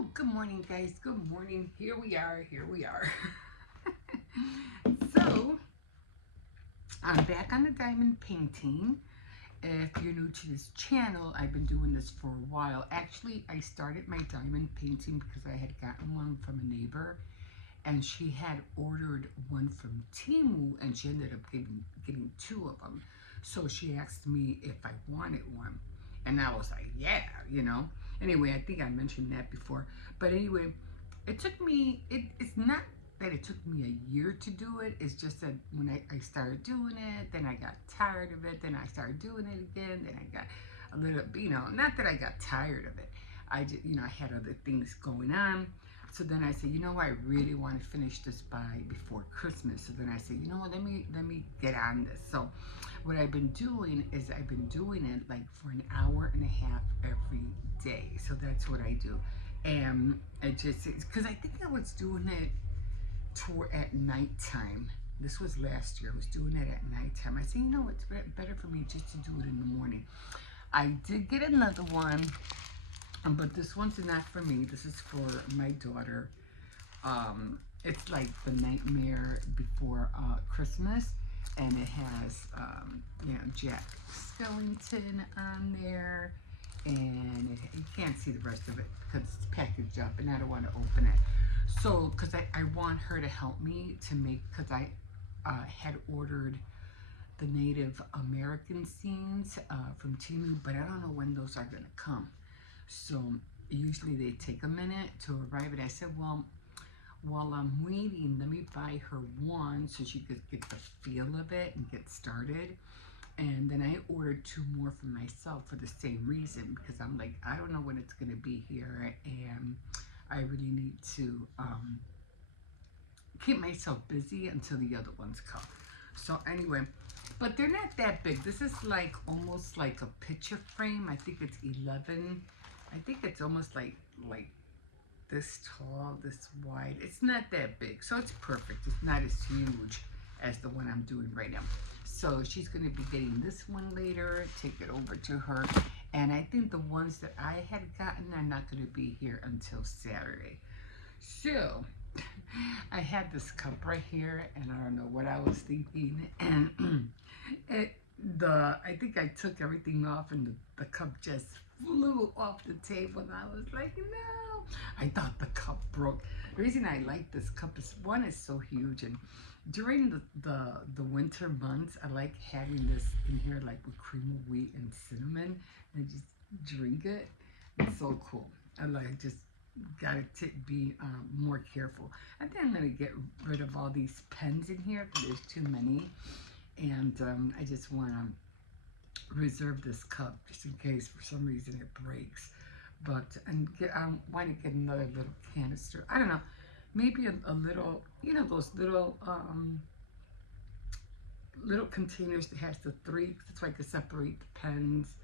Oh, good morning, guys. Good morning. Here we are. Here we are. So, I'm back on the diamond painting. If you're new to this channel, I've been doing this for a while. Actually, I started my diamond painting because I had gotten one from a neighbor, and she had ordered one from Temu, and she ended up getting two of them. So she asked me if I wanted one, and I was like, yeah, you know. Anyway, I think I mentioned that before. But anyway, it took me, it's not that it took me a year to do it. It's just that when I started doing it, then I got tired of it. Then I started doing it again. Then I got a little, not that I got tired of it. I just, I had other things going on. So then I said, I really want to finish this by before Christmas. So then I said, let me get on this. So what I've been doing is I've been doing it like for an hour and a half every day. So that's what I do. And I just, because I think I was doing it at nighttime. This was last year. I was doing it at nighttime. I said, it's better for me just to do it in the morning. I did get another one, but this one's not for me. This is for my daughter. It's like the Nightmare Before Christmas, and it has Jack Skellington on there, and you can't see the rest of it because it's packaged up, and I don't want to open it. So, because I want her to help me to make, because I had ordered the Native American scenes from Temu, but I don't know when those are going to come. So usually they take a minute to arrive. And I said, well, while I'm waiting, let me buy her one so she could get the feel of it and get started. And then I ordered two more for myself for the same reason, because I'm like, I don't know when it's going to be here, and I really need to keep myself busy until the other ones come. So anyway, but they're not that big. This is like almost like a picture frame. I think it's 11. I think it's almost like this tall, this wide. It's not that big, so it's perfect. It's not as huge as the one I'm doing right now. So she's going to be getting this one later, take it over to her. And I think the ones that I had gotten are not going to be here until Saturday. So I had this cup right here, and I don't know what I was thinking. And I think I took everything off, and the cup just flew off the table, and I was like, no. I thought the cup broke. The reason I like this cup is, one, is so huge, and during the winter months, I like having this in here, like with cream of wheat and cinnamon, and just drink it. It's so cool. I like just gotta be more careful. I think I'm gonna get rid of all these pens in here because there's too many, and I just want to reserve this cup just in case for some reason it breaks. But I want to get another little canister. I don't know, maybe a little, those little containers that has the three, so I can separate the pens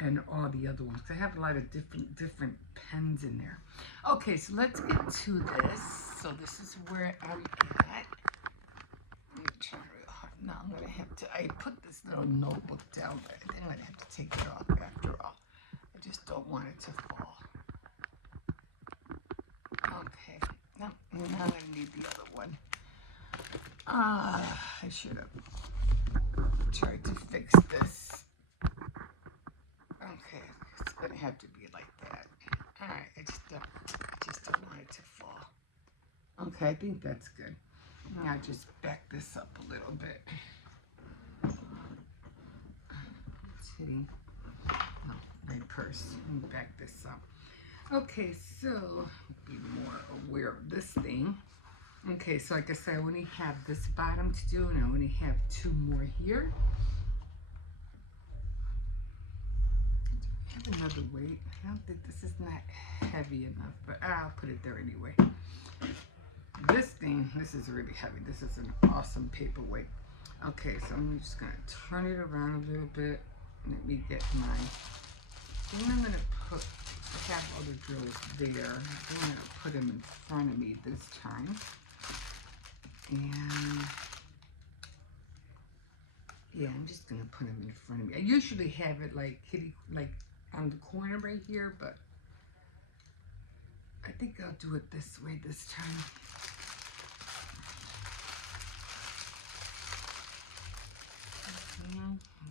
and all the other ones. I have a lot of different pens in there. Okay, so let's get to this. So this is where I'm at. Let me try real hard. Now I'm gonna have to. I put this little notebook down, but I think I'm gonna have to take it off after all. I just don't want it to fall. Okay. Now I'm gonna need the other one. I should have tried to fix this. Okay, it's gonna have to be like that. All right, I just don't want it to fall. Okay, I think that's good. Now I'll just back this up a little bit. It's hitting my purse. Let me back this up. Okay, so be more aware of this thing. Okay, so like I said, I only have this bottom to do, and I only have two more here. I have another weight. I don't think this is not heavy enough, but I'll put it there anyway. This is really heavy. This is an awesome paperweight. Okay, so I'm just gonna turn it around a little bit. Let me get then I'm gonna put, I have all the drills there. I'm gonna put them in front of me this time. And yeah, I'm just gonna put them in front of me. I usually have it like on the corner right here, but think I'll do it this way this time.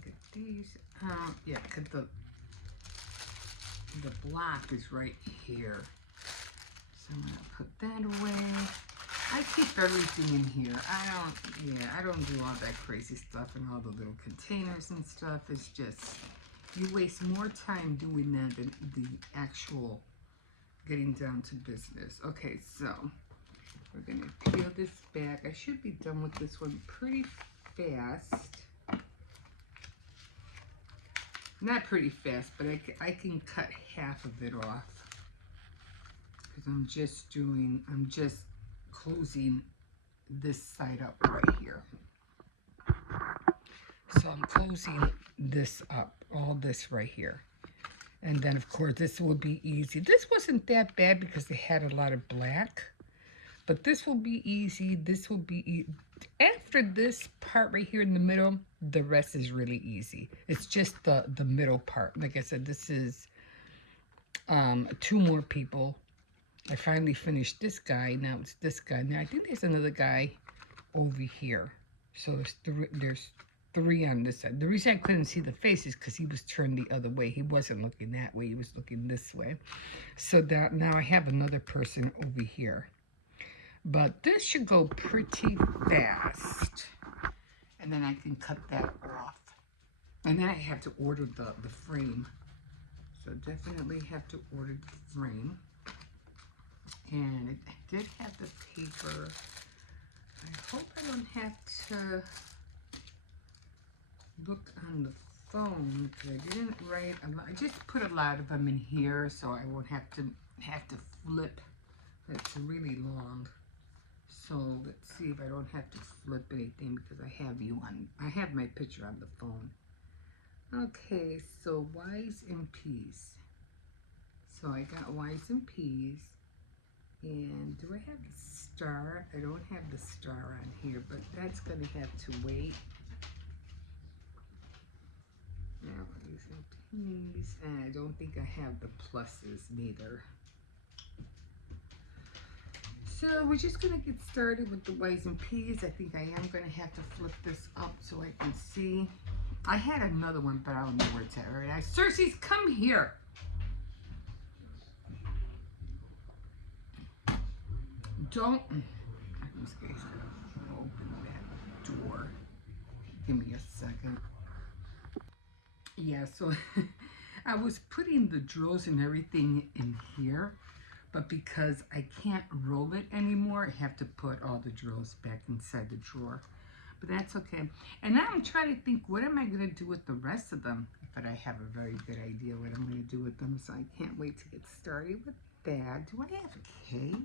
Get these out. Yeah, because the block is right here. So I'm gonna put that away. I keep everything in here. I don't do all that crazy stuff in all the little containers and stuff. It's just, you waste more time doing that than the actual getting down to business. Okay, so we're gonna peel this back. I should be done with this one pretty fast. Not pretty fast, but I can cut half of it off. Because I'm just closing this side up right here. So I'm closing this up, all this right here. And then of course this will be easy. This wasn't that bad because they had a lot of black. But this will be easy. This will be after this part right here in the middle, the rest is really easy. It's just the middle part. Like I said, this is 2 more people. I finally finished this guy. Now it's this guy. Now I think there's another guy over here. So there's 3 on this side. The reason I couldn't see the face is because he was turned the other way. He wasn't looking that way. He was looking this way. So that now I have another person over here. But this should go pretty fast. And then I can cut that off. And then I have to order the frame. So definitely have to order the frame. And I did have the paper. I hope I don't have to look on the phone because I didn't write a lot. I just put a lot of them in here so I won't have to flip. It's really long. So let's see if I don't have to flip anything because I have my picture on the phone. Okay, so Y's and P's. So I got Y's and P's. And do I have the star? I don't have the star on here, but that's going to have to wait. Now Y's and P's. And I don't think I have the pluses neither. So we're just going to get started with the Y's and P's. I think I am going to have to flip this up so I can see. I had another one, but I don't know where it's at. All right, Cersei's, come here. Don't. I'm scared he's going to open that door. Give me a second. Yeah, so I was putting the drawers and everything in here. But because I can't roll it anymore, I have to put all the drawers back inside the drawer. But that's okay. And now I'm trying to think, what am I going to do with the rest of them? But I have a very good idea what I'm going to do with them, so I can't wait to get started with that. Do I have K?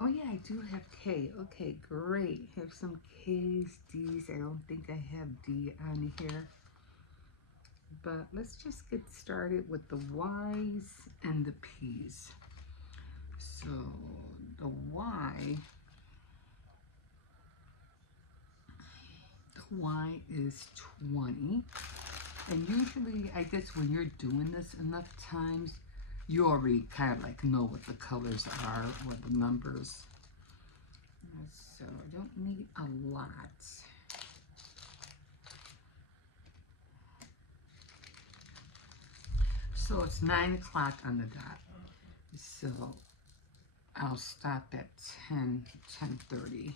Oh yeah, I do have K. Okay, great. Have some K's, D's. I don't think I have D on here. But let's just get started with the Y's and the P's. So the Y is 20. And usually, I guess when you're doing this enough times, you already kind of like know what the colors are, or the numbers. So I don't need a lot. So it's 9 o'clock on the dot. So I'll stop at 10:30.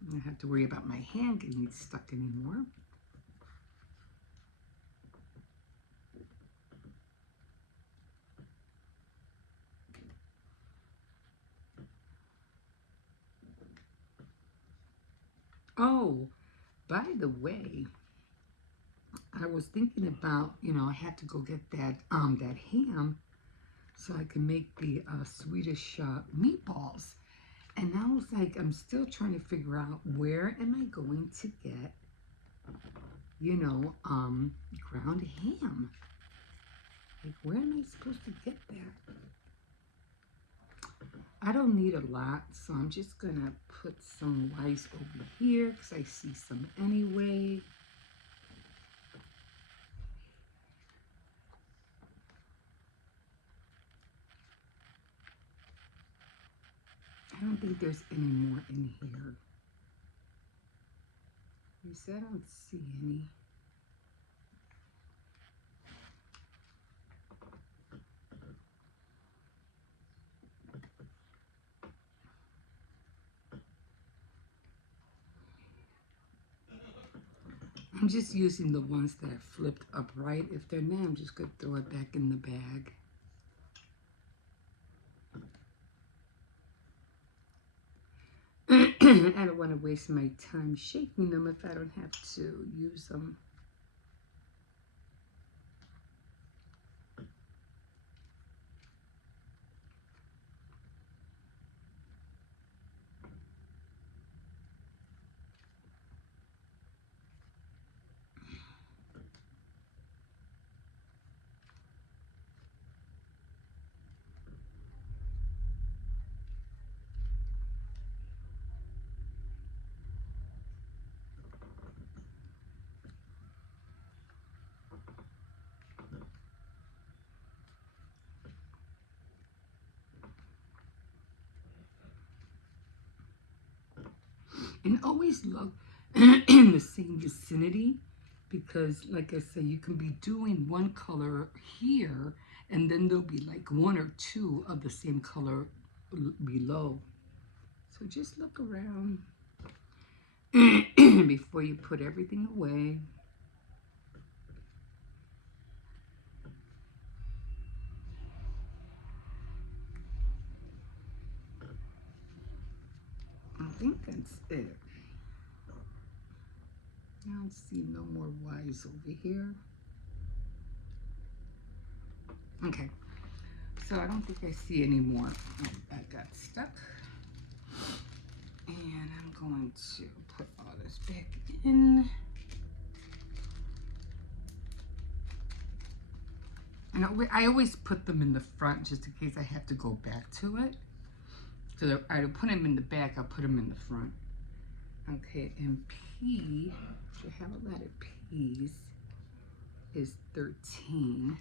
I don't have to worry about my hand getting stuck anymore. Oh, by the way, I was thinking about, I had to go get that ham so I can make the Swedish meatballs. And I was like, I'm still trying to figure out where am I going to get, ground ham. Like, where am I supposed to get that? I don't need a lot, so I'm just gonna put some rice over here because I see some anyway. think there's any more in here. I don't see any. I'm just using the ones that are flipped upright. If they're not, I'm just going to throw it back in the bag. I don't want to waste my time shaking them if I don't have to use them. And always look in the same vicinity, because like I said, you can be doing one color here and then there'll be like one or two of the same color below. So just look around before you put everything away. I think that's it. I don't see no more Y's over here. Okay, so I don't think I see any more. That got stuck. And I'm going to put all this back in. And I always put them in the front just in case I have to go back to it. So I don't put them in the back, I'll put them in the front. Okay, and P, I have a lot of P's, is 13.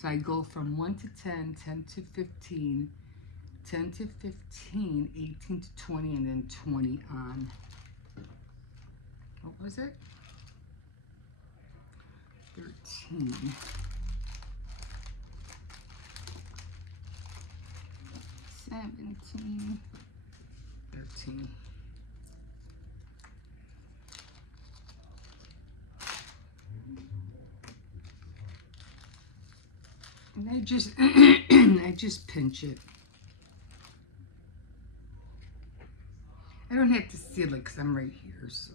So I go from 1 to 10, 10 to 15, 10 to 15, 18 to 20, and then 20 on. What was it? 13. 17, 13. And I just I just pinch it. I don't have to seal it because I'm right here, so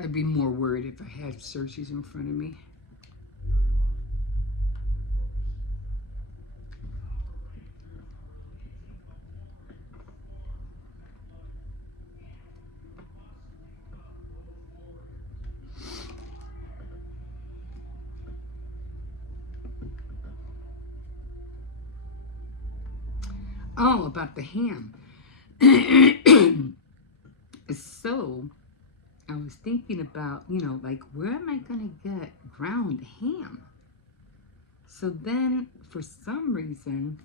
I'd be more worried if I had searches in front of me. Oh, about the ham. So I was thinking about, like, where am I going to get ground ham? So then, for some reason,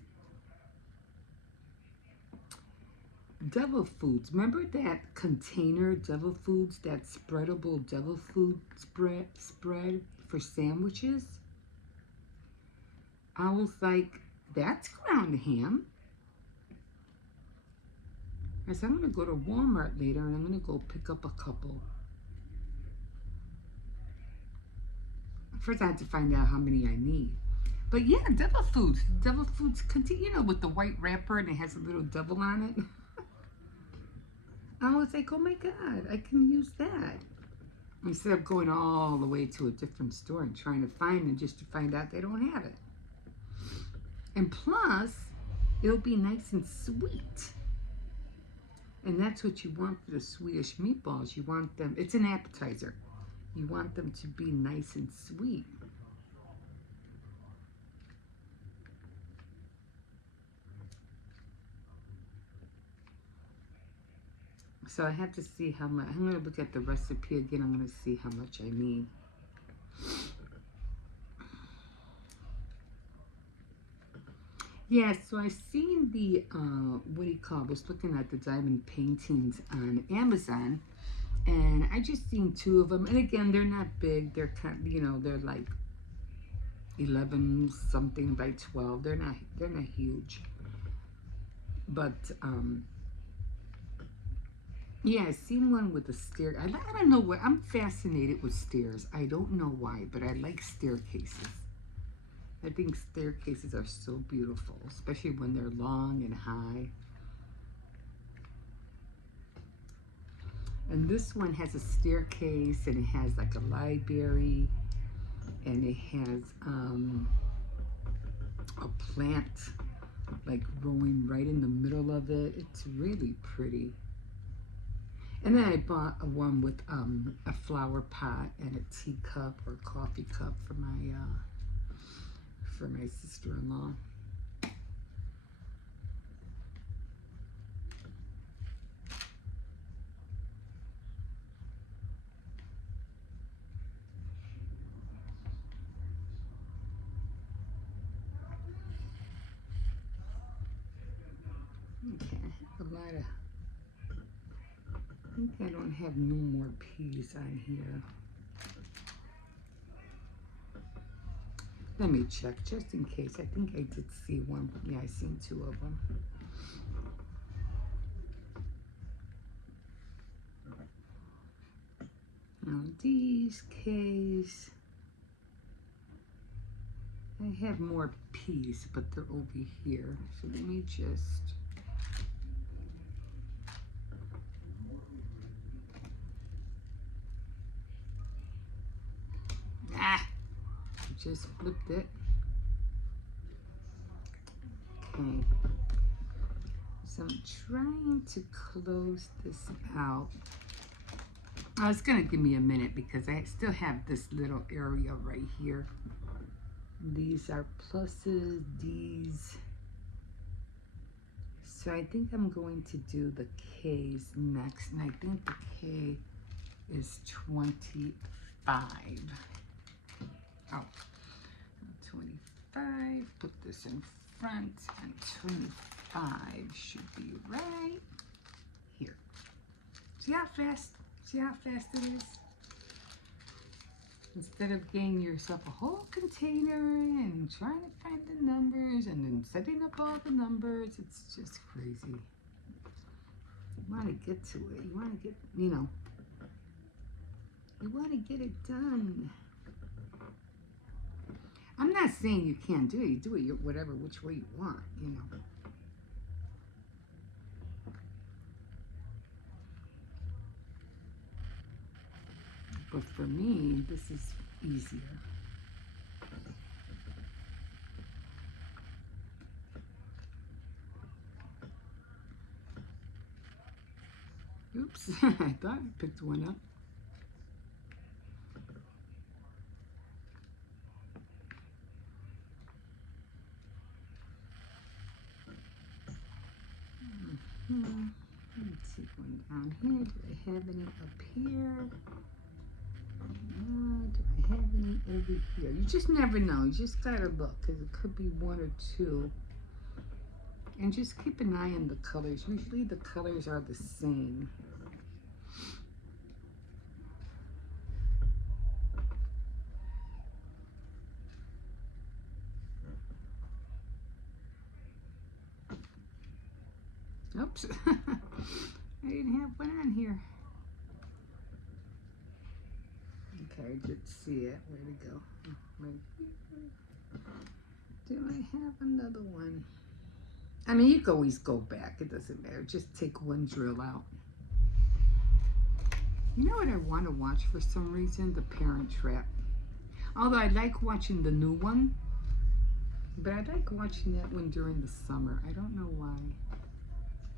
Devil Foods. Remember that container, Devil Foods, that spreadable Devil Food spread for sandwiches? I was like, that's ground ham. I said, I'm going to go to Walmart later and I'm going to go pick up a couple. First, I had to find out how many I need. But yeah, Devil Foods. Devil Foods, with the white wrapper and it has a little devil on it. I was like, oh my God, I can use that. Instead of going all the way to a different store and trying to find them just to find out they don't have it. And plus, it'll be nice and sweet. And that's what you want for the Swedish meatballs. You want them, it's an appetizer. You want them to be nice and sweet. So I have to see how much, I'm going to look at the recipe again. I'm going to see how much I need. Yeah, so I seen the what do you call? I was looking at the diamond paintings on Amazon, and I just seen two of them. And again, they're not big. They're kind, they're like 11 something by 12. They're not huge. But yeah, I seen one with a stair. I don't know where. I'm fascinated with stairs. I don't know why, but I like staircases. I think staircases are so beautiful, especially when they're long and high. And this one has a staircase, and it has like a library, and it has a plant like growing right in the middle of it. It's really pretty. And then I bought a one with a flower pot and a teacup or coffee cup for my sister-in-law. Okay, a lot of. I think I don't have no more peas on here. Let me check just in case. I think I did see one. Yeah, I seen two of them. Now these case, I have more peas, but they're over here. So let me just. Just flipped it. Okay. So I'm trying to close this out. Oh, it's gonna give me a minute because I still have this little area right here. These are pluses, these. So I think I'm going to do the K's next, and I think the K is 25. Oh, 25, put this in front, and 25 should be right here. See how fast it is? Instead of getting yourself a whole container and trying to find the numbers and then setting up all the numbers, it's just crazy. You want to get to it. You want to get, you want to get it done. I'm not saying you can't do it. You do it whatever, which way you want, But for me, this is easier. Oops, I thought I picked one up. Let's see, going down here. Do I have any up here? Do I have any over here? You just never know. You just gotta look, because it could be one or two. And just keep an eye on the colors. Usually the colors are the same. Oops. I didn't have one on here. Okay, I did see it. Where'd it go? Right here. Do I have another one? I mean, you can always go back. It doesn't matter. Just take one drill out. You know what I want to watch for some reason? The Parent Trap. Although I like watching the new one, but I like watching that one during the summer. I don't know why.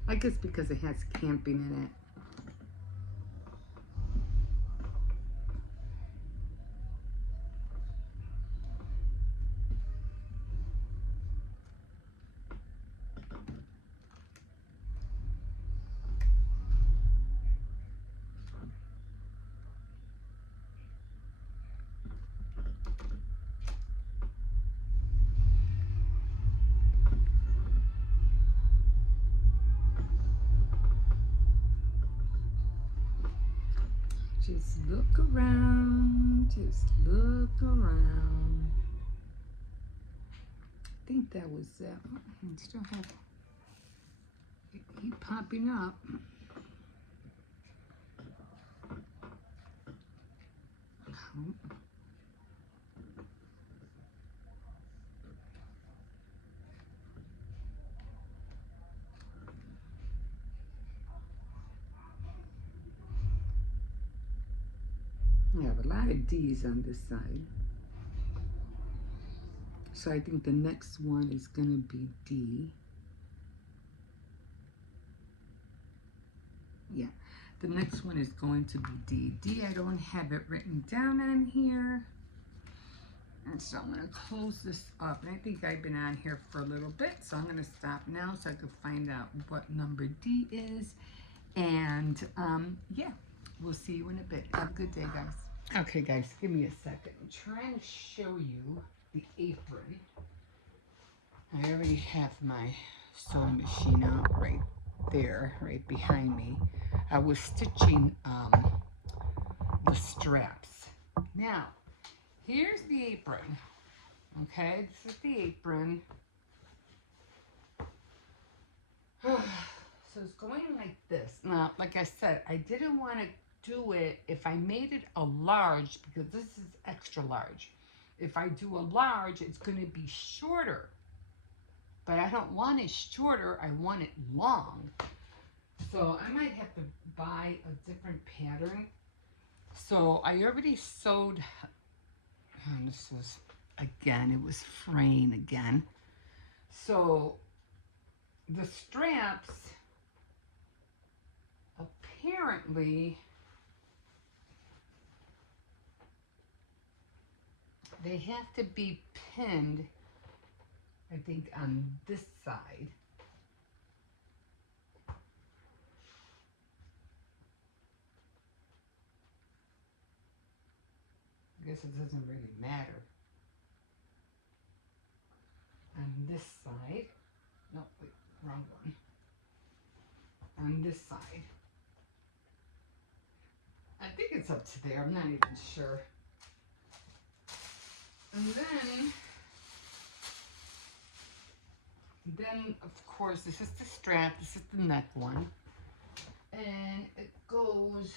I guess because it has camping in it. Just look around. Just look around. I think that was still have it keep popping up. I have a lot of D's on this side. So I think the next one is going to be D. Yeah, the next one is going to be D. D, I don't have it written down on here. And so I'm going to close this up. And I think I've been on here for a little bit. So I'm going to stop now so I can find out what number D is. And yeah, we'll see you in a bit. Have a good day, guys. Okay, guys, give me a second. I'm trying to show you the apron. I already have my sewing machine out right there, right behind me. I was stitching the straps. Now, here's the apron. Okay, this is the apron. So it's going like this. Now, like I said, I didn't want to do it if I made it a large because this is extra large. If I do a large, it's going to be shorter. But I don't want it shorter, I want it long. So I might have to buy a different pattern. So I already sewed, and this was, again, it was fraying again. So the straps, apparently, they have to be pinned, I think, on this side. I guess it doesn't really matter. On this side. No, wait, wrong one. On this side. I think it's up to there. I'm not even sure. And then of course, this is the strap. This is the neck one. And it goes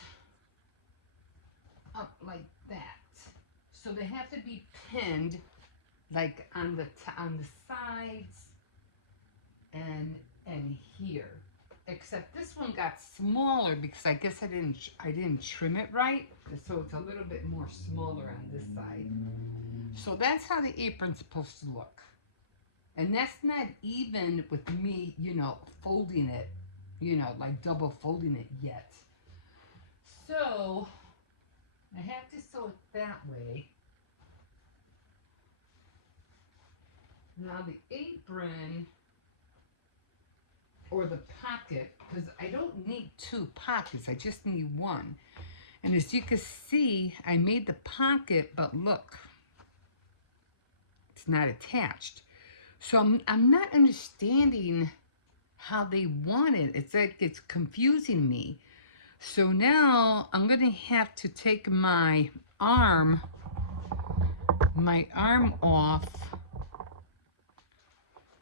up like that. So they have to be pinned like on the sides and here. Except this one got smaller because I guess I didn't trim it right. So it's a little bit more smaller on this side. So that's how the apron's supposed to look. And that's not even with me, you know, folding it, you know, like double folding it yet. So I have to sew it that way. Now the apron or the pocket, because I don't need two pockets, I just need one. And as you can see, I made the pocket, but look, it's not attached. So I'm not understanding how they want it. It's like it's confusing me. So now I'm going to have to take my arm off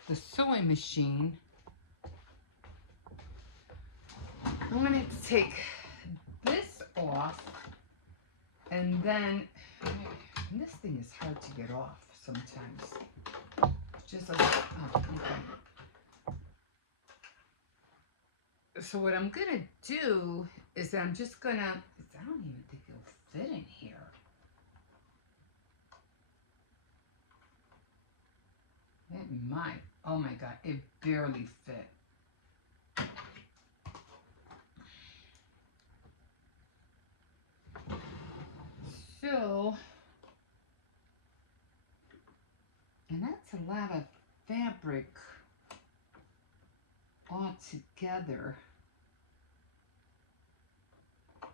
the sewing machine. I'm going to have to take this off, and then this thing is hard to get off sometimes. Just like, oh, okay. So what I'm going to do is I'm just going to, I don't even think it'll fit in here. It might. Oh my God, it barely fit. So, and that's a lot of fabric all together. I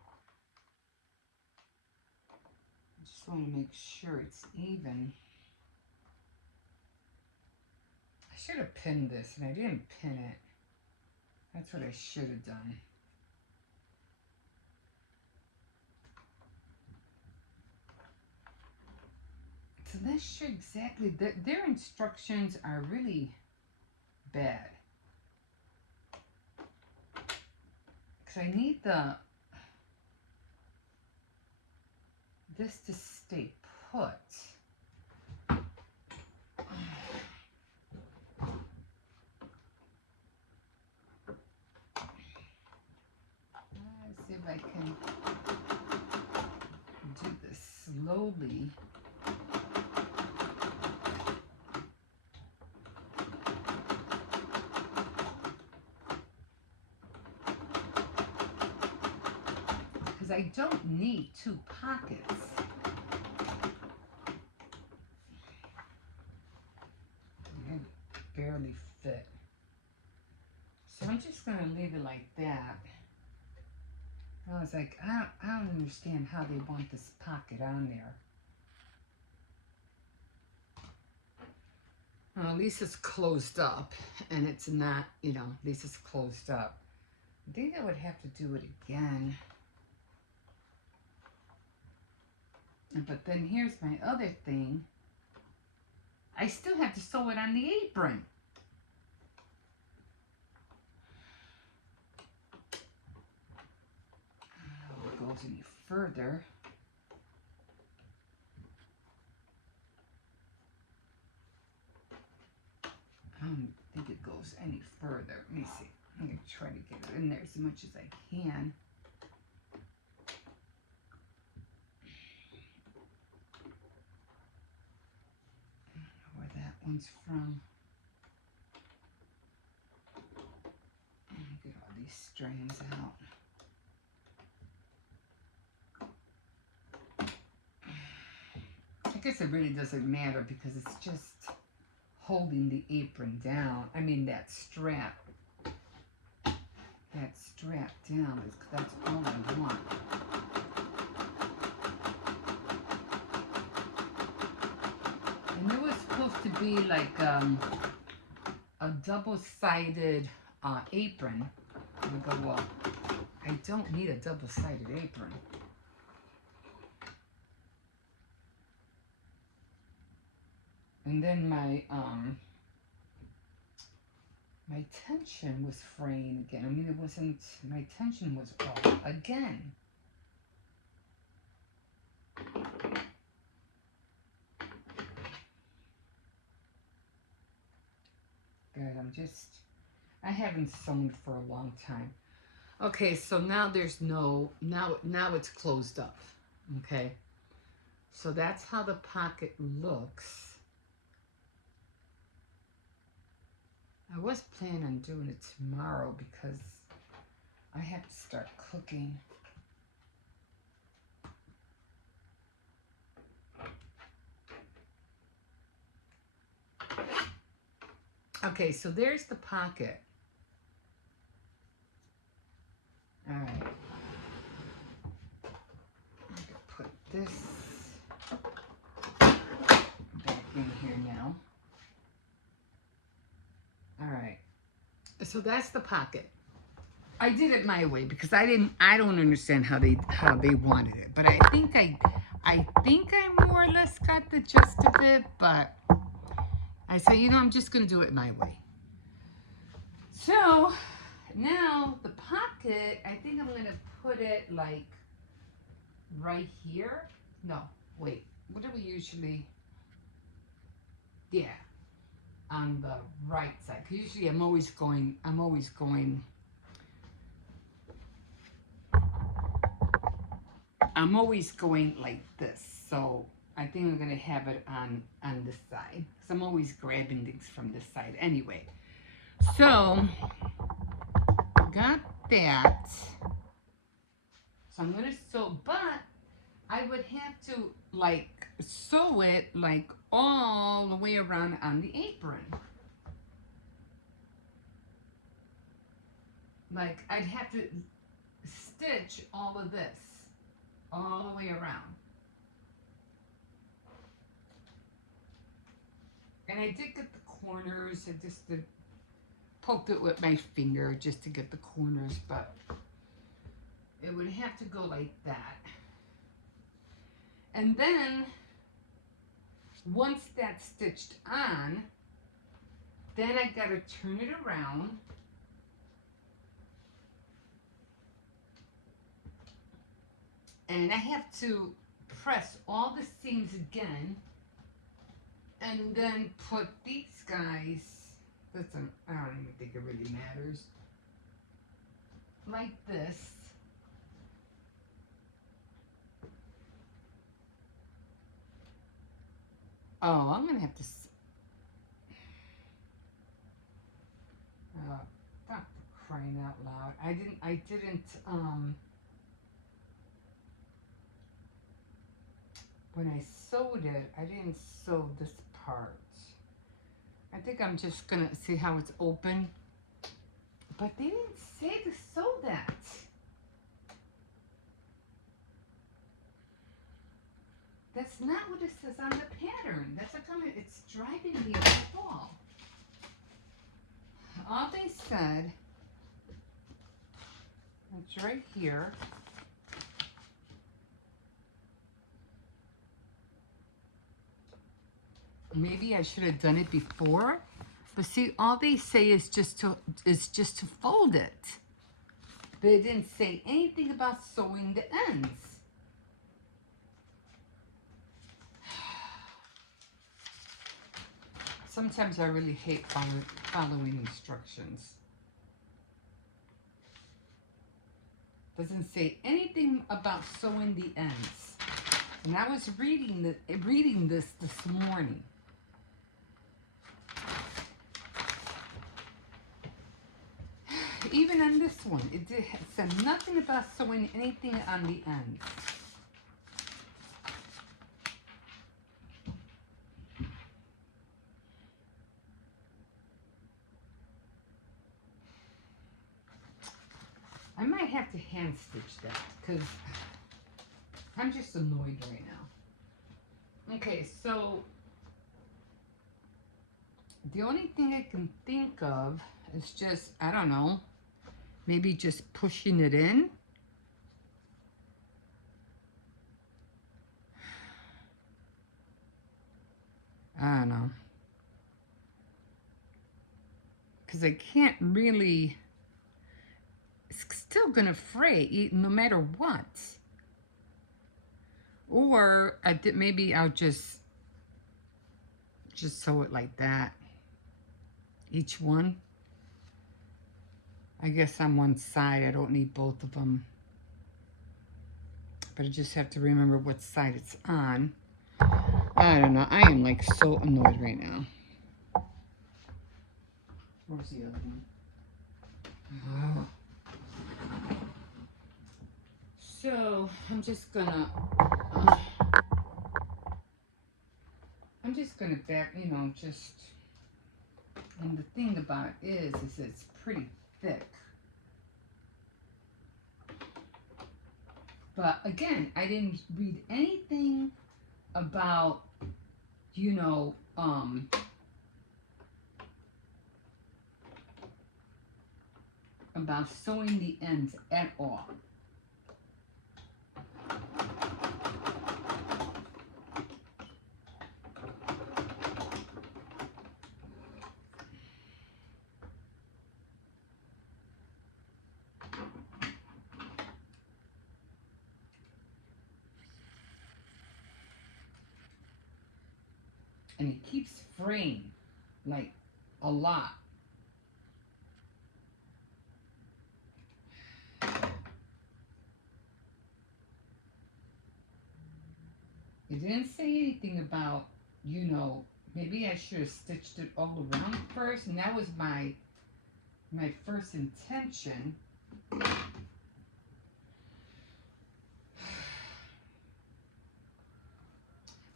just want to make sure it's even. I should have pinned this, and I didn't pin it. That's what I should have done. I'm not sure exactly. Their instructions are really bad. Because I need this to stay put. Let's see if I can do this slowly. Because I don't need two pockets. It barely fit. So I'm just going to leave it like that. I was like, I don't understand how they want this pocket on there. Well, at least it's closed up, and it's not, you know, at least it's closed up. I think I would have to do it again. But then here's my other thing. I still have to sew it on the apron. If it goes any further. I don't think it goes any further. Let me see. I'm going to try to get it in there as much as I can. I don't know where that one's from. Get all these strands out. I guess it really doesn't matter because it's just holding the apron down. I mean that strap. That strap down, that's all I want. And it was supposed to be like a double-sided apron. And I go, well, I don't need a double-sided apron. And then my tension was fraying again. I mean, it wasn't, my tension was off again. Good, I haven't sewn for a long time. Okay, so now there's no, now it's closed up, okay? So that's how the pocket looks. I was planning on doing it tomorrow because I have to start cooking. Okay, so there's the pocket. All right. I'm going to put this back in here now. All right. So that's the pocket. I did it my way because I don't understand how they wanted it. But I think I more or less got the gist of it, but I said, you know, I'm just going to do it my way. So now the pocket, I think I'm going to put it like right here. No, wait. What do we usually? Yeah, on the right side. Because usually I'm always going like this. So I think I'm going to have it on this side. Because I'm always grabbing things from this side anyway. So, got that. So I'm going to sew, but I would have to like sew it like all the way around on the apron. Like I'd have to stitch all of this all the way around. And I did get the corners. I just poked it with my finger just to get the corners, but it would have to go like that. And then once that's stitched on, then I gotta turn it around and I have to press all the seams again and then put these guys, listen, I don't even think it really matters, like this. Oh, I'm gonna have to, not crying out loud. I didn't, when I sewed it, I didn't sew this part. I think I'm just gonna see how it's open. But they didn't say to sew that. That's not what it says on the pattern. That's what it's driving me up the wall. All they said, it's right here. Maybe I should have done it before. But see, all they say is just to fold it. They didn't say anything about sewing the ends. Sometimes I really hate following instructions. Doesn't say anything about sewing the ends. And I was reading this morning. Even on this one, it said nothing about sewing anything on the ends. I might have to hand stitch that because I'm just annoyed right now. Okay, so the only thing I can think of is just, I don't know, maybe just pushing it in. I don't know. Because I can't really, it's still gonna fray no matter what. Or maybe I'll just sew it like that. Each one. I guess on one side, I don't need both of them. But I just have to remember what side it's on. I don't know. I am like so annoyed right now. Where's the other one? Oh. So I'm just gonna back, just, and the thing about it is it's pretty thick. But again, I didn't read anything about, about sewing the ends at all. And it keeps fraying, like, a lot. It didn't say anything about, maybe I should have stitched it all around first, and that was my first intention.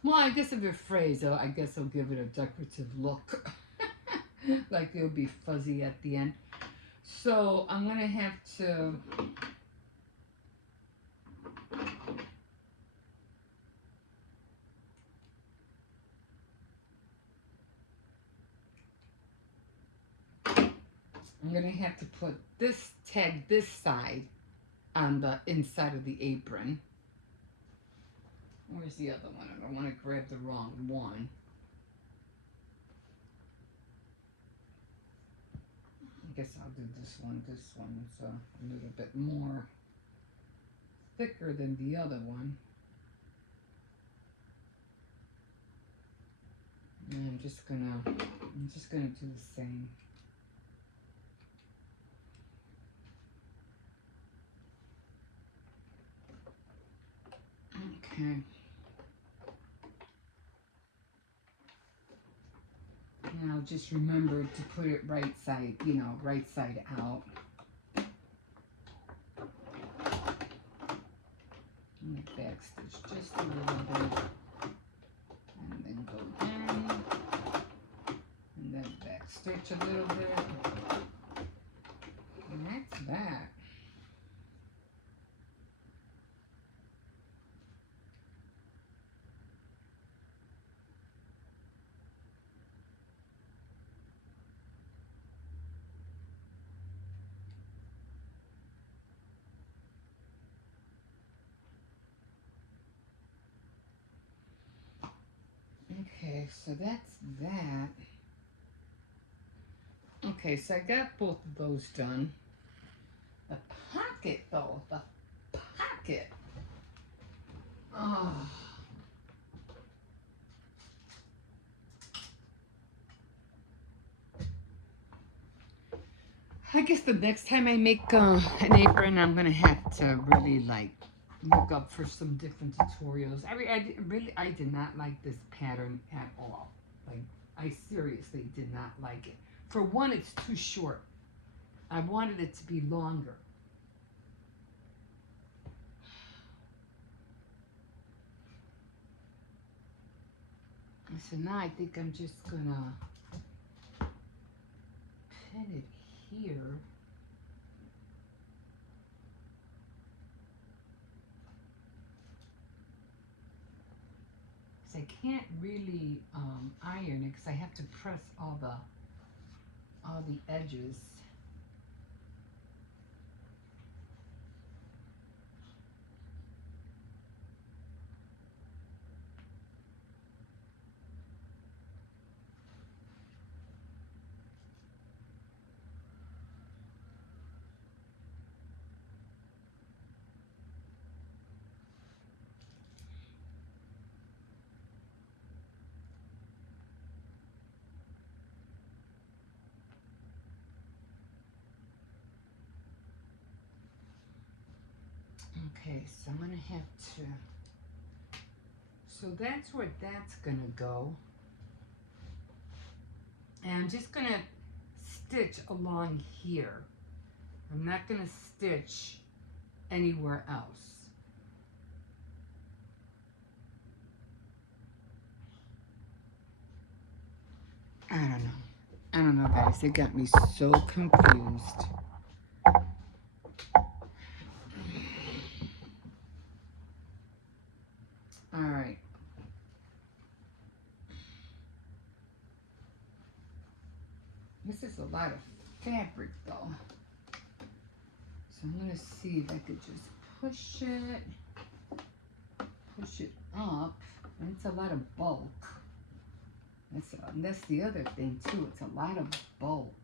Well, I guess if it frays, though, I guess I'll give it a decorative look. Like it'll be fuzzy at the end. So I'm going to have to... I'm going to have to put tag this side on the inside of the apron. Where's the other one? I don't want to grab the wrong one. guess I'll do this one. This one's a little bit more thicker than the other one. And I'm just gonna do the same. Okay. Now just remember to put it right side, right side out. And the back stitch just a little bit. And then go in. And then back stitch a little bit. And that's that. Okay, so that's that. Okay, so I got both of those done. The pocket, though, the pocket. Oh. I guess the next time I make an apron, I'm gonna have to really look up for some different tutorials. I did not like this pattern at all. Like, I seriously did not like it. For one, it's too short. I wanted it to be longer. So now I think I'm just gonna pin it here. I can't really iron it because I have to press all the edges. Okay, so I'm gonna have to, so that's where that's gonna go. And I'm just gonna stitch along here. I'm not gonna stitch anywhere else. I don't know guys, they got me so confused. Alright. This is a lot of fabric though. So I'm gonna see if I could just push it up. And it's a lot of bulk. That's the other thing too, it's a lot of bulk.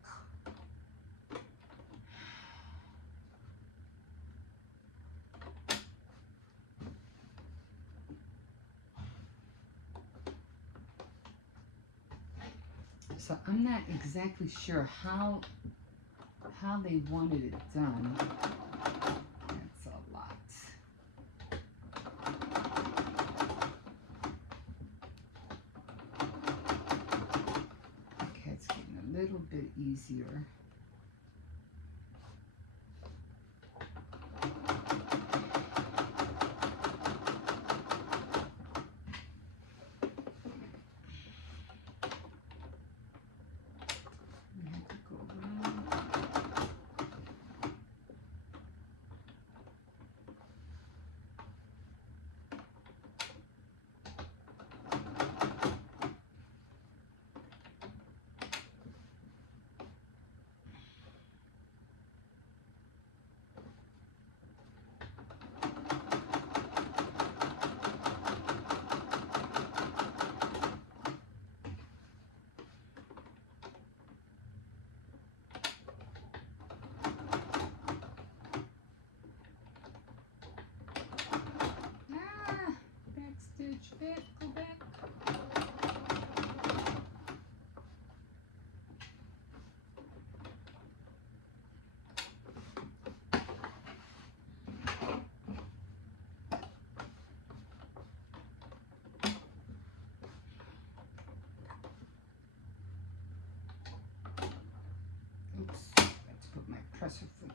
So I'm not exactly sure how they wanted it done. That's a lot. Okay, it's getting a little bit easier.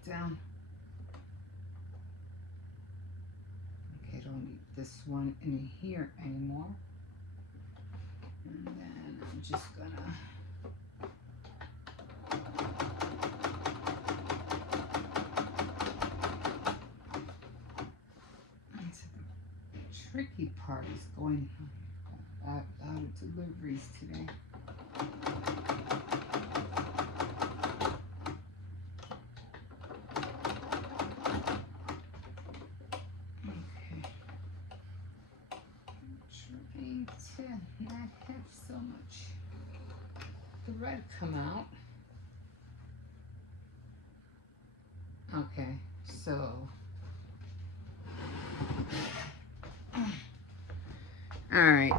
down. Okay, I don't need this one in here anymore. And then I'm just gonna the tricky part is going out of deliveries today. To not have so much thread come out. Okay, so all right.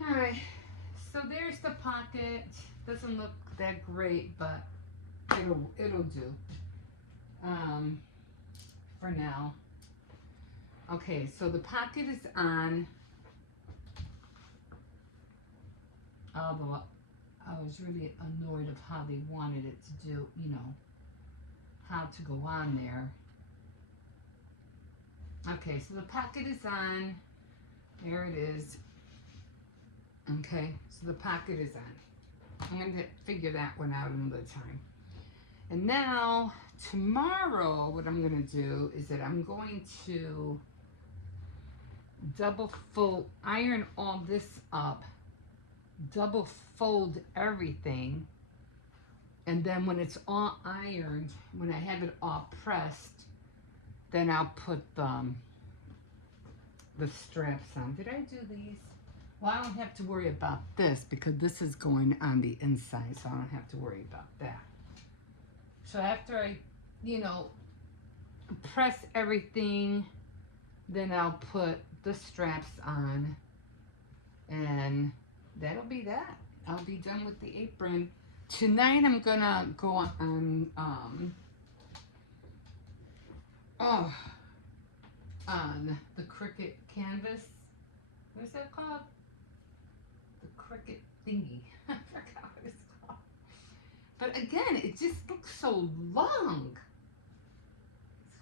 All right, so there's the pocket. Doesn't look that great, but it'll do. For now. Okay, so the pocket is on. Although I was really annoyed of how they wanted it to do, you know, how to go on there. Okay, so the pocket is on. There it is. Okay, so the pocket is on. I'm going to figure that one out another time. And now, tomorrow, what I'm going to do is that I'm going to double fold, iron all this up, double fold everything, and then when it's all ironed, when I have it all pressed, then I'll put the straps on. Did I do these? Well, I don't have to worry about this because this is going on the inside, so I don't have to worry about that. So after I, you know, press everything, then I'll put the straps on, and that'll be that. I'll be done with the apron. Tonight I'm gonna go on the Cricut canvas. What is that called? The Cricut thingy. I forgot what it's called. But again, it just looks so long.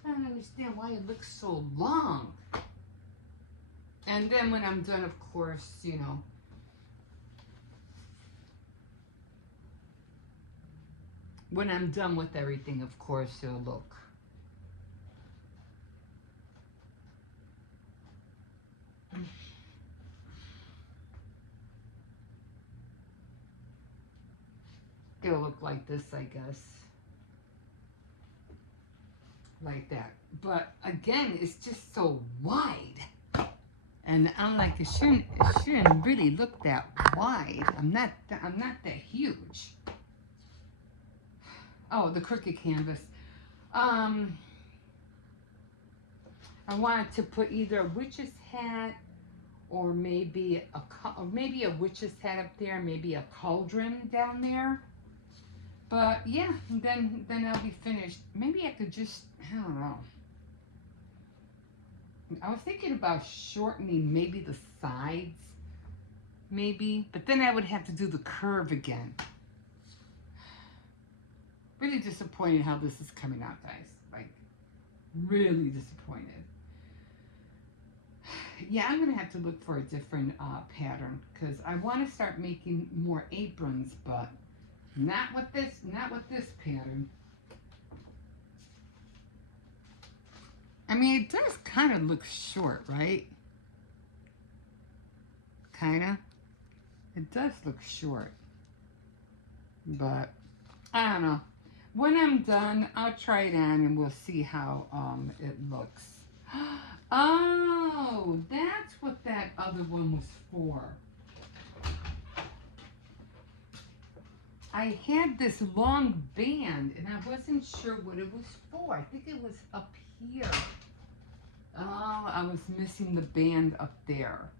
I don't understand why it looks so long. And then when I'm done, of course, you know, when I'm done with everything, of course, it'll look. It'll look like this, I guess. Like that. But again, it's just so wide. And I'm like, it shouldn't really look that wide. I'm not that huge. Oh, the Cricut canvas. I wanted to put either a witch's hat or maybe a witch's hat up there, maybe a cauldron down there. But yeah, then I'll be finished. Maybe I could just, I don't know. I was thinking about shortening maybe the sides, maybe, but then I would have to do the curve again. Really disappointed how this is coming out, guys. Like, really disappointed. Yeah, I'm gonna have to look for a different pattern because I want to start making more aprons, but not with this pattern. I mean, it does kind of look short, right? Kind of. It does look short. But, I don't know. When I'm done, I'll try it on and we'll see how it looks. Oh, that's what that other one was for. I had this long band and I wasn't sure what it was for. I think it was up here. Oh, I was missing the band up there.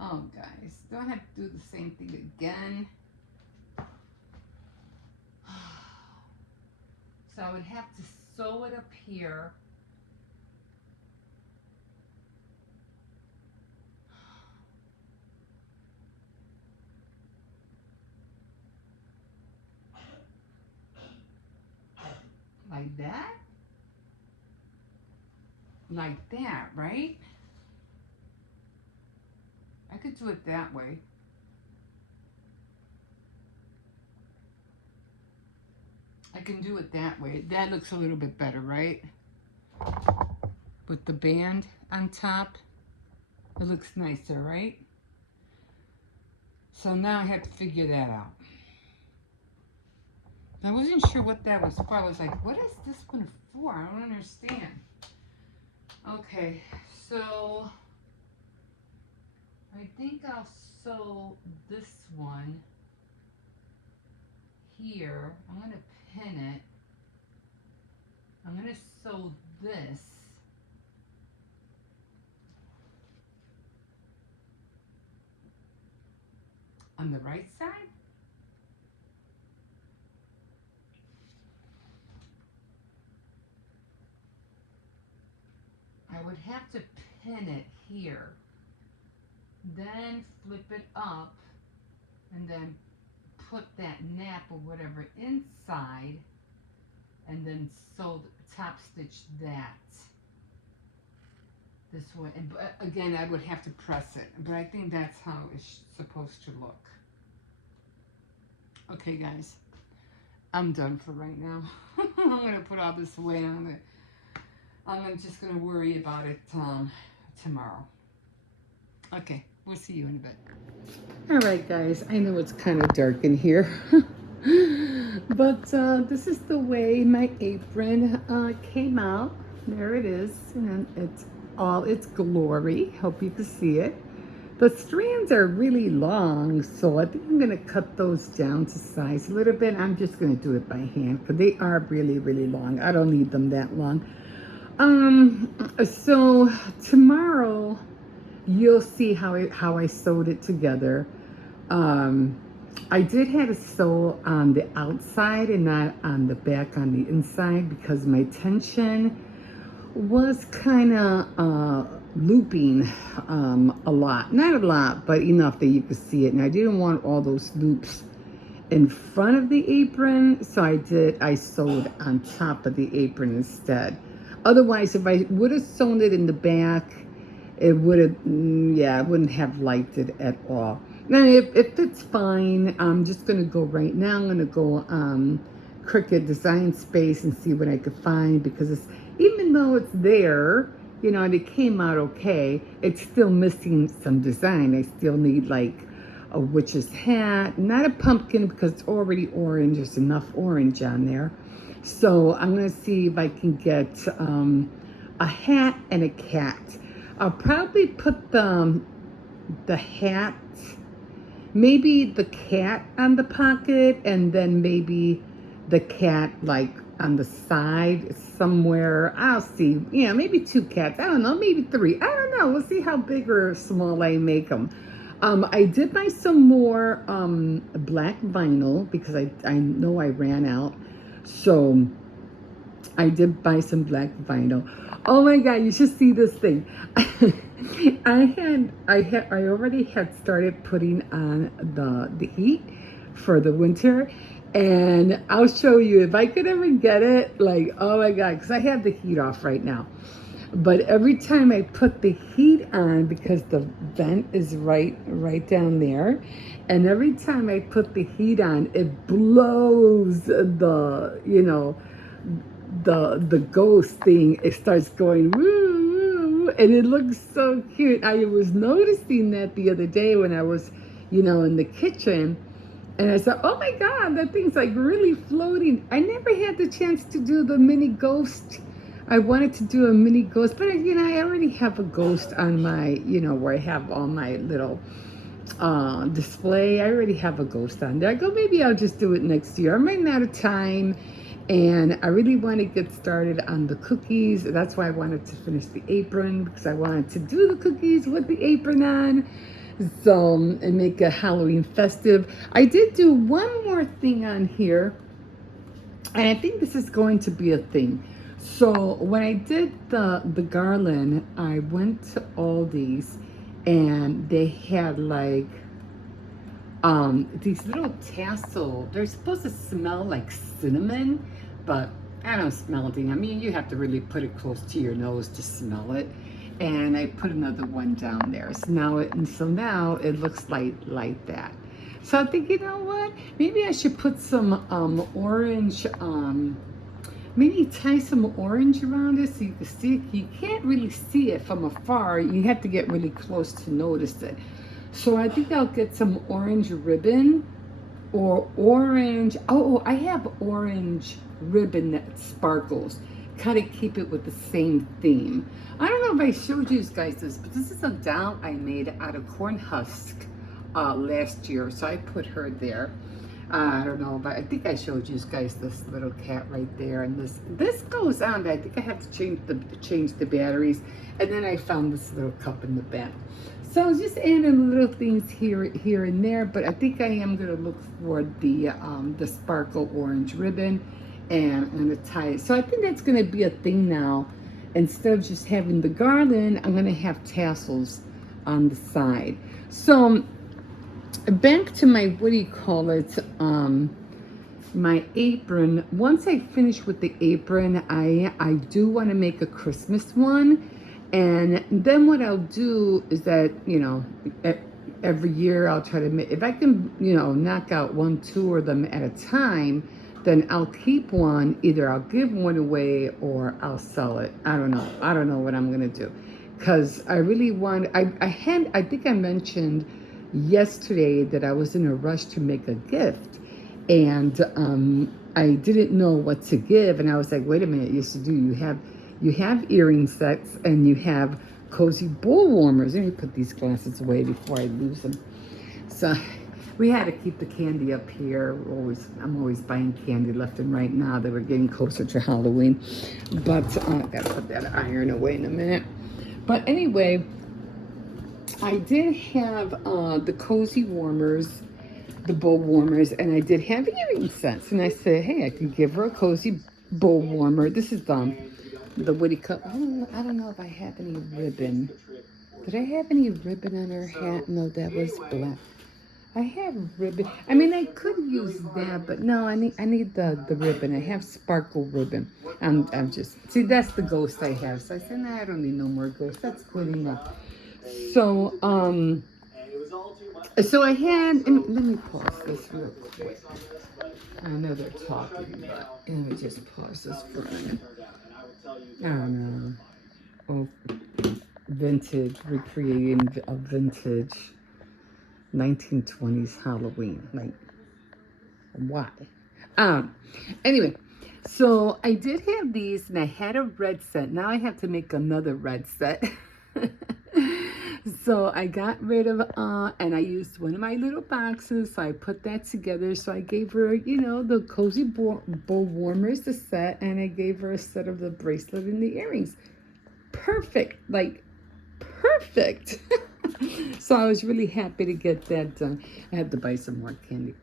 Oh, guys, do I have to do the same thing again? So I would have to sew it up here. like that. Like that, right? I could do it that way. I can do it that way. That looks a little bit better, right? With the band on top. It looks nicer, right? So now I have to figure that out. I wasn't sure what that was for. I was like, what is this one for? I don't understand. Okay, so I think I'll sew this one here. I'm going to pin it. I'm going to sew this. On the right side. I would have to pin it here. Then flip it up and then put that nap or whatever inside and then sew, top stitch that this way. And again, I would have to press it, but I think that's how it's supposed to look. Okay, guys, I'm done for right now. I'm gonna put all this away. I'm just gonna worry about it tomorrow. Okay, we'll see you in a bit. All right, guys, I know it's kind of dark in here, but this is the way my apron came out. There it is, and it's all its glory. Hope you can see it. The strands are really long, so I think I'm going to cut those down to size a little bit. I'm just going to do it by hand because they are really, really long. I don't need them that long. So tomorrow you'll see how I sewed it together. I did have it sew on the outside and not on the back on the inside because my tension was kind of looping a lot. Not a lot, but enough that you could see it. And I didn't want all those loops in front of the apron, so I sewed on top of the apron instead. Otherwise, if I would have sewn it in the back, it would have, I wouldn't have liked it at all. Now, if it's fine, I'm just going to go right now. I'm going to go Cricut Design Space and see what I could find, because even though it's there, you know, and it came out okay, it's still missing some design. I still need like a witch's hat, not a pumpkin because it's already orange. There's enough orange on there. So I'm going to see if I can get a hat and a cat. I'll probably put the hat, maybe the cat on the pocket, and then maybe the cat like on the side somewhere. I'll see. Yeah, maybe 2 cats. I don't know, maybe 3. I don't know. We'll see how big or small I make them. I did buy some more black vinyl because I know I ran out. So I did buy some black vinyl. Oh my God, you should see this thing. I already had started putting on the heat for the winter, and I'll show you if I could ever get it. Like, oh my God, because I have the heat off right now. But every time I put the heat on, because the vent is right down there, and every time I put the heat on, it blows the, you know, the ghost thing. It starts going woo, woo, and it looks so cute. I was noticing that the other day when I was, you know, in the kitchen, and I said, oh my God, that thing's like really floating. I never had the chance to do the mini ghost. I wanted to do a mini ghost, but you know, I already have a ghost on my, you know, where I have all my little display. I already have a ghost on there. I go, maybe I'll just do it next year. I'm running out of time, and I really want to get started on the cookies. That's why I wanted to finish the apron, because I wanted to do the cookies with the apron on, so, and make a Halloween festive. I did do one more thing on here, and I think this is going to be a thing. So when I did the garland, I went to Aldi's, and they had like these little tassel. They're supposed to smell like cinnamon, but I don't smell anything. I mean, you have to really put it close to your nose to smell it. And I put another one down there. So now it looks like that. So I think, you know what? Maybe I should put some orange, maybe tie some orange around it so you can see it. You can't really see it from afar. You have to get really close to notice it. So I think I'll get some orange ribbon or orange. Oh, I have orange ribbon that sparkles. Kind of keep it with the same theme. I don't know if I showed you guys this, but this is a doll I made out of corn husk last year. So I put her there. I don't know, but I think I showed you guys this little cat right there, and this goes on. But I think I have to change the batteries, and then I found this little cup in the back. So just adding little things here and there, but I think I am gonna look for the sparkle orange ribbon, and I'm gonna tie it. So I think that's gonna be a thing now. Instead of just having the garland, I'm gonna have tassels on the side. So back to my, what do you call it, my apron. Once I finish with the apron, I do want to make a Christmas one. And then what I'll do is that, you know, every year I'll try to make, if I can, you know, knock out 1-2 of them at a time, then I'll keep one. Either I'll give one away or I'll sell it. I don't know what I'm going to do. Because I really want, I think I mentioned yesterday that I was in a rush to make a gift, and I didn't know what to give, and I was like, wait a minute, yes you do. You have earring sets, and you have cozy bowl warmers. Let me put these glasses away before I lose them. So we had to keep the candy up here. I'm always buying candy left and right now that we're getting closer to Halloween, but I gotta put that iron away in a minute. But anyway, I did have the cozy warmers, the bowl warmers, and I did have earring sets. And I said, hey, I could give her a cozy bowl warmer. This is the Woody cup. I don't know if I have any ribbon. Did I have any ribbon on her hat? No, that was black. I have ribbon. I mean, I could use that, but no, I need the ribbon. I have sparkle ribbon. I'm just, see, that's the ghost I have. So I said, nah, I don't need no more ghosts. That's good enough. So, so I had, and let me pause this real quick. I know they're talking, but let me just pause this for a minute. I don't know. Oh, vintage, recreating a vintage 1920s Halloween. Like, why? Anyway, so I did have these, and I had a red set. Now I have to make another red set. So I got rid of, and I used one of my little boxes, so I put that together. So I gave her, you know, the cozy bowl warmers, the set, and I gave her a set of the bracelet and the earrings. Perfect, like, perfect. So I was really happy to get that done. I had to buy some more candy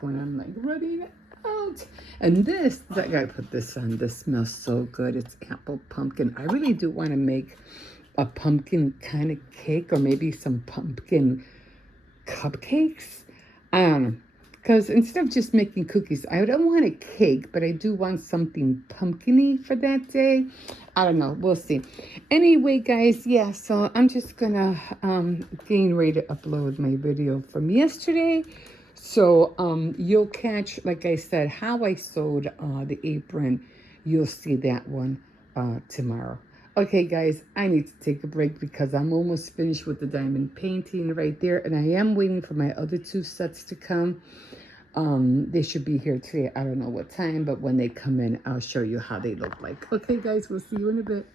corn. I'm like, running out. And this, I gotta put this on. This smells so good. It's apple pumpkin. I really do want to make a pumpkin kind of cake, or maybe some pumpkin cupcakes. I don't know. Because instead of just making cookies, I don't want a cake, but I do want something pumpkin-y for that day. I don't know. We'll see. Anyway, guys, yeah, so I'm just going to getting ready to upload my video from yesterday. So you'll catch, like I said, how I sewed the apron. You'll see that one tomorrow. Okay, guys, I need to take a break because I'm almost finished with the diamond painting right there. And I am waiting for my other 2 sets to come. They should be here today. I don't know what time, but when they come in, I'll show you how they look like. Okay, guys, we'll see you in a bit.